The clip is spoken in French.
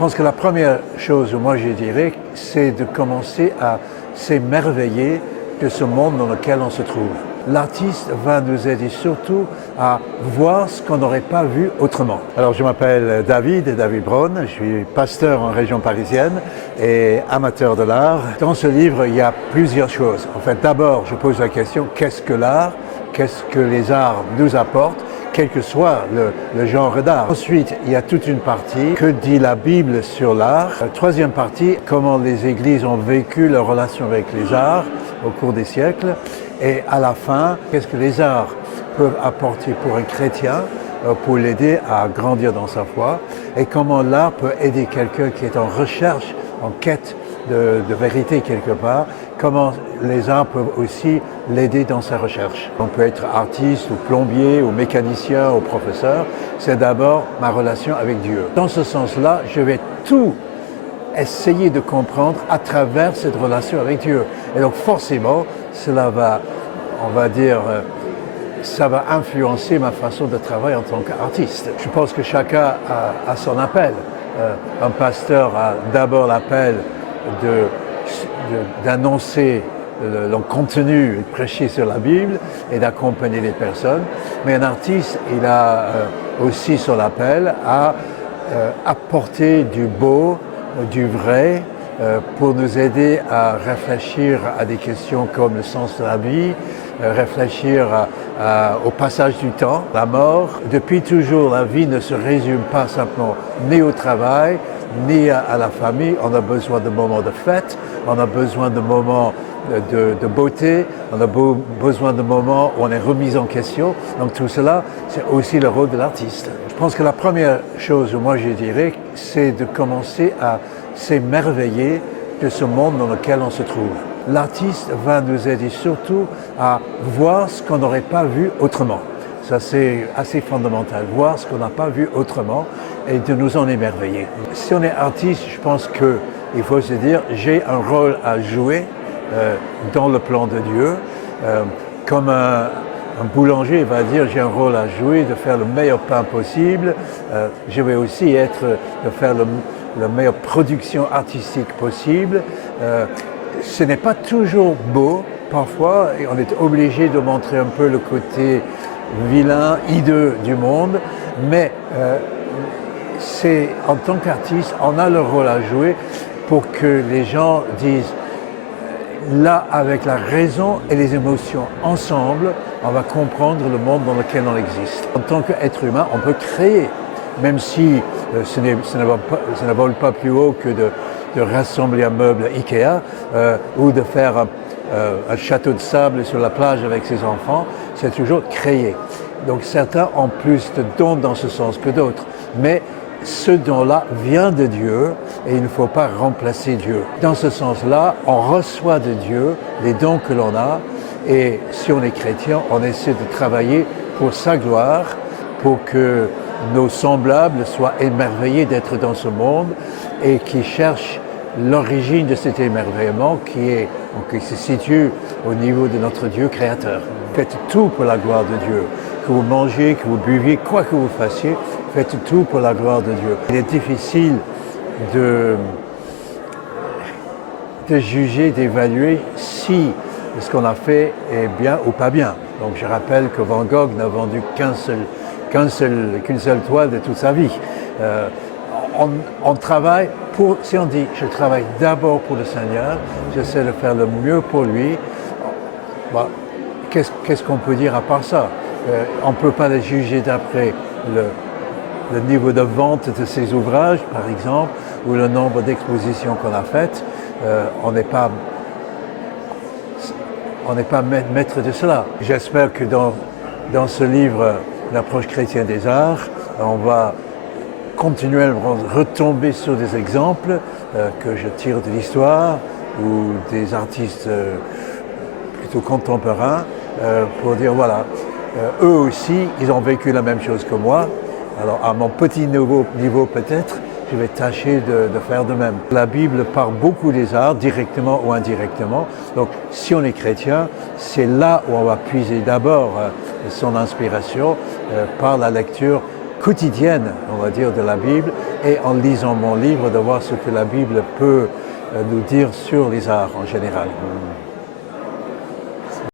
pense que la première chose, moi je dirais, c'est de commencer à s'émerveiller de ce monde dans lequel on se trouve. L'artiste va nous aider surtout à voir ce qu'on n'aurait pas vu autrement. Alors je m'appelle David Braun, je suis pasteur en région parisienne et amateur de l'art. Dans ce livre, il y a plusieurs choses. En fait, d'abord, je pose la question, qu'est-ce que l'art? Qu'est-ce que les arts nous apportent, quel que soit le genre d'art. Ensuite, il y a toute une partie, que dit la Bible sur l'art. Troisième partie, comment les églises ont vécu leur relation avec les arts au cours des siècles. Et à la fin, qu'est-ce que les arts peuvent apporter pour un chrétien, pour l'aider à grandir dans sa foi, et comment l'art peut aider quelqu'un qui est en recherche, en quête de vérité quelque part, comment les arts peuvent aussi l'aider dans sa recherche. On peut être artiste ou plombier ou mécanicien ou professeur, c'est d'abord ma relation avec Dieu. Dans ce sens-là, je vais tout essayer de comprendre à travers cette relation avec Dieu. Et donc forcément, cela va, on va dire, ça va influencer ma façon de travailler en tant qu'artiste. Je pense que chacun a son appel. Un pasteur a d'abord l'appel d'annoncer le contenu, de prêcher sur la Bible et d'accompagner les personnes. Mais un artiste, il a aussi son appel à apporter du beau, du vrai, pour nous aider à réfléchir à des questions comme le sens de la vie, réfléchir au passage du temps, la mort. Depuis toujours, la vie ne se résume pas simplement ni au travail, ni à la famille. On a besoin de moments de fête, on a besoin de moments de beauté, on a besoin de moments où on est remis en question. Donc tout cela, c'est aussi le rôle de l'artiste. Je pense que la première chose, moi je dirais, c'est de commencer à s'émerveiller de ce monde dans lequel on se trouve. L'artiste va nous aider surtout à voir ce qu'on n'aurait pas vu autrement. Ça c'est assez fondamental, voir ce qu'on n'a pas vu autrement et de nous en émerveiller. Si on est artiste, je pense qu'il faut se dire, j'ai un rôle à jouer dans le plan de Dieu. Comme un boulanger va dire, j'ai un rôle à jouer, de faire le meilleur pain possible. Je vais aussi de faire la meilleure production artistique possible. Ce n'est pas toujours beau, parfois, et on est obligé de montrer un peu le côté vilain, hideux du monde, mais en tant qu'artiste, on a le rôle à jouer pour que les gens disent, là, avec la raison et les émotions ensemble, on va comprendre le monde dans lequel on existe. En tant qu'être humain, on peut créer, même si ça ne vole pas plus haut que de rassembler un meuble Ikea ou de faire un château de sable sur la plage avec ses enfants, c'est toujours créer. Donc certains ont plus de dons dans ce sens que d'autres, mais ce don-là vient de Dieu et il ne faut pas remplacer Dieu. Dans ce sens-là, on reçoit de Dieu les dons que l'on a et si on est chrétien, on essaie de travailler pour sa gloire, pour que nos semblables soient émerveillés d'être dans ce monde et qui cherchent l'origine de cet émerveillement qui se situe au niveau de notre Dieu créateur. Faites tout pour la gloire de Dieu. Que vous mangez, que vous buviez, quoi que vous fassiez, faites tout pour la gloire de Dieu. Il est difficile de juger, d'évaluer si ce qu'on a fait est bien ou pas bien. Donc je rappelle que Van Gogh n'a vendu qu'une seule toile de toute sa vie. On travaille pour, si on dit je travaille d'abord pour le Seigneur, j'essaie de faire le mieux pour lui, bon, qu'est-ce qu'on peut dire à part ça? On ne peut pas les juger d'après le niveau de vente de ses ouvrages, par exemple, ou le nombre d'expositions qu'on a faites. On n'est pas maître de cela. J'espère que dans ce livre, l'approche chrétienne des arts, on va continuellement retomber sur des exemples que je tire de l'histoire ou des artistes plutôt contemporains pour dire voilà, eux aussi, ils ont vécu la même chose que moi. Alors à mon petit niveau peut-être, je vais tâcher de faire de même. La Bible parle beaucoup des arts, directement ou indirectement. Donc si on est chrétien, c'est là où on va puiser d'abord son inspiration par la lecture quotidienne, on va dire, de la Bible, et en lisant mon livre, de voir ce que la Bible peut nous dire sur les arts en général.